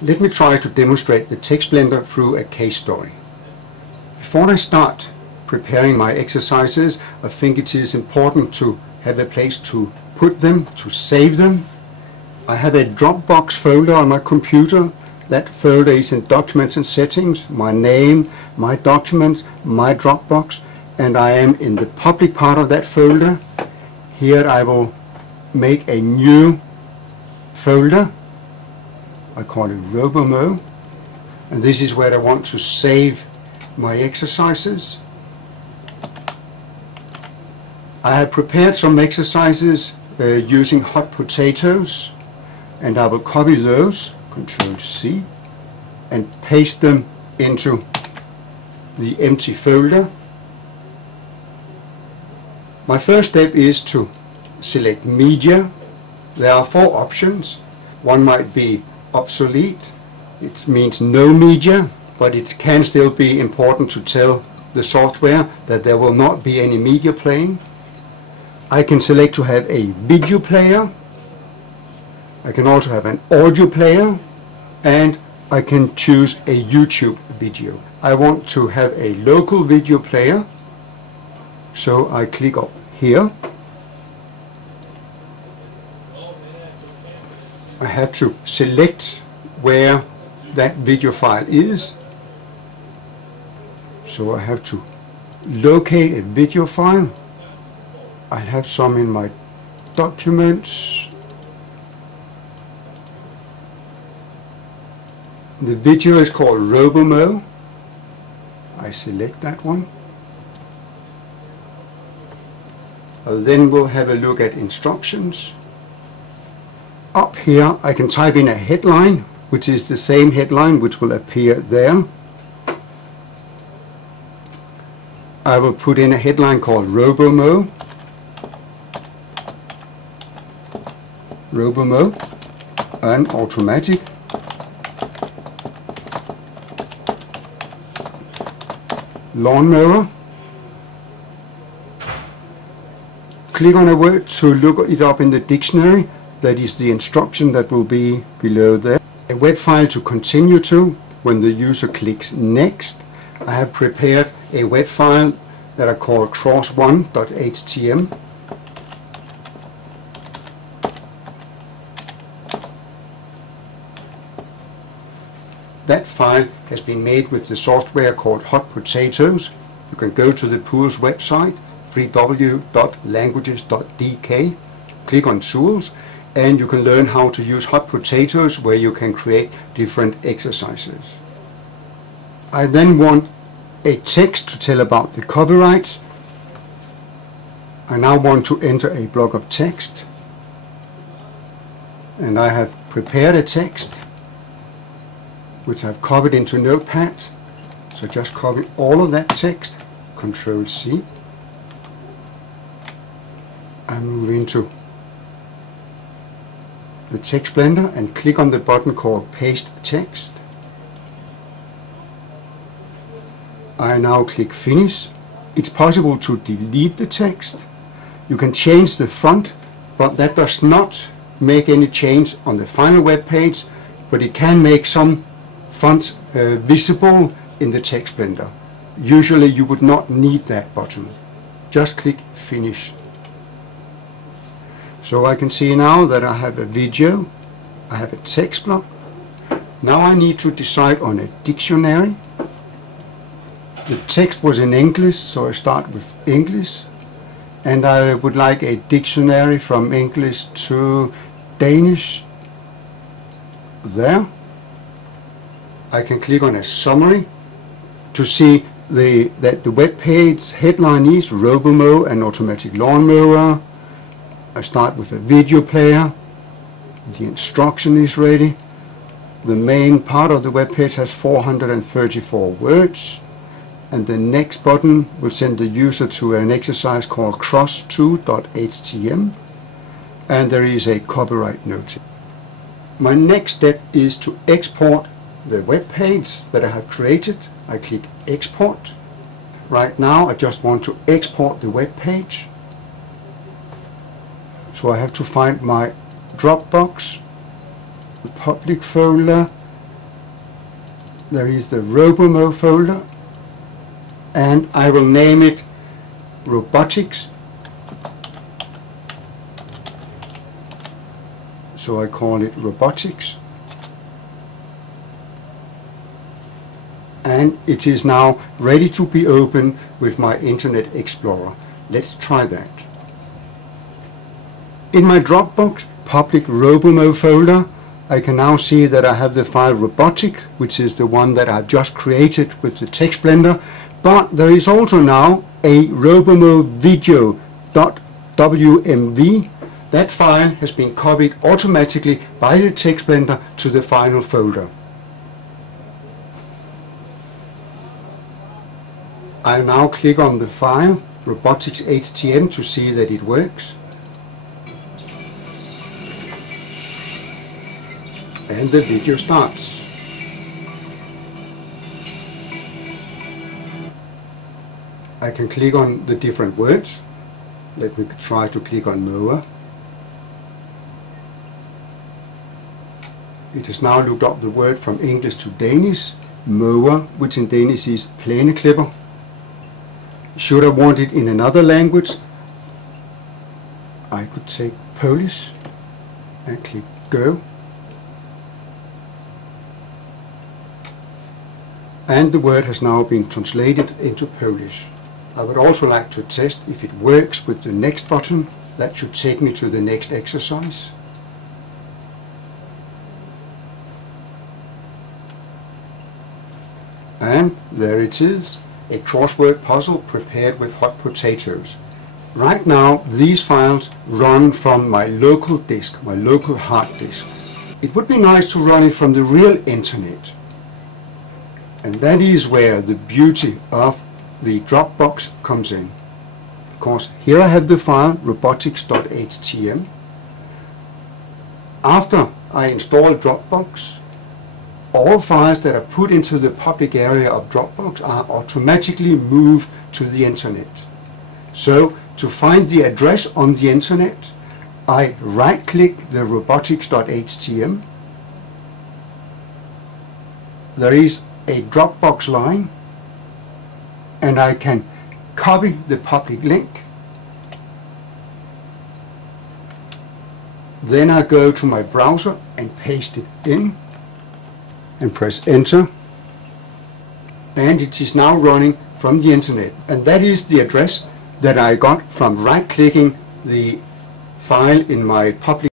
Let me try to demonstrate the text blender through a case story. Before I start preparing my exercises, I think it is important to have a place to put them, to save them. I have a Dropbox folder on my computer. That folder is in Documents and Settings, my name, my documents, my Dropbox, and I am in the public part of that folder. Here I will make a new folder. I call it RoboMo, and this is where I want to save my exercises. I have prepared some exercises using hot potatoes, and I will copy those, Ctrl+C, and paste them into the empty folder. My first step is to select media. There are 4 options. One might be obsolete. It means no media, but it can still be important to tell the software that there will not be any media playing. I can select to have a video player. I can also have an audio player, and I can choose a YouTube video. I want to have a local video player, so I click up here. I have to select where that video file is. So I have to locate a video file. I have some in my documents. The video is called RoboMo. I select that one. Then we'll have a look at instructions. Up here I can type in a headline, which is the same headline which will appear there. I will put in a headline called RoboMo. RoboMo, an automatic lawnmower. Click on a word to look it up in the dictionary. That is the instruction that will be below there. A web file to continue to when the user clicks next. I have prepared a web file that I call cross1.html. That file has been made with the software called Hot Potatoes. You can go to the pool's website, www.languages.dk, click on Tools, and you can learn how to use Hot Potatoes, where you can create different exercises. I then want a text to tell about the copyright. I now want to enter a block of text, and I have prepared a text which I've copied into Notepad. So just copy all of that text, Ctrl+C. I move into the text blender and click on the button called Paste Text. I now click Finish. It's possible to delete the text. You can change the font, but that does not make any change on the final web page, but it can make some fonts visible in the text blender. Usually you would not need that button. Just click Finish. So I can see now that I have a video, I have a text block. Now I need to decide on a dictionary. The text was in English, so I start with English, and I would like a dictionary from English to Danish. There. I can click on a summary to see that the web page headline is RoboMo, an automatic lawnmower. I start with a video player. The instruction is ready. The main part of the web page has 434 words, and the next button will send the user to an exercise called cross2.html, and there is a copyright notice. My next step is to export the web page that I have created. I click Export. Right now I just want to export the web page. So I have to find my Dropbox, the public folder, there is the Robomo folder, and I will name it Robotics. So I call it Robotics. And it is now ready to be opened with my Internet Explorer. Let's try that. In my Dropbox public Robomo folder, I can now see that I have the file Robotic, which is the one that I've just created with the text blender, but there is also now a Robomo video.wmv. That file has been copied automatically by the text blender to the final folder. I now click on the file robotics.htm to see that it works. And the video starts. I can click on the different words. Let me try to click on mower. It has now looked up the word from English to Danish, mower, which in Danish is plæneklipper. Should I want it in another language, I could take Polish and click go. And the word has now been translated into Polish. I would also like to test if it works with the next button. That should take me to the next exercise. And there it is, a crossword puzzle prepared with hot potatoes. Right now these files run from my local disk, my local hard disk. It would be nice to run it from the real internet. And that is where the beauty of the Dropbox comes in. Of course, here I have the file robotics.htm. After I install Dropbox, all files that are put into the public area of Dropbox are automatically moved to the internet. So, to find the address on the internet, I right-click the robotics.htm. There is a Dropbox line, and I can copy the public link. Then I go to my browser and paste it in and press enter, and it is now running from the internet. And that is the address that I got from right-clicking the file in my public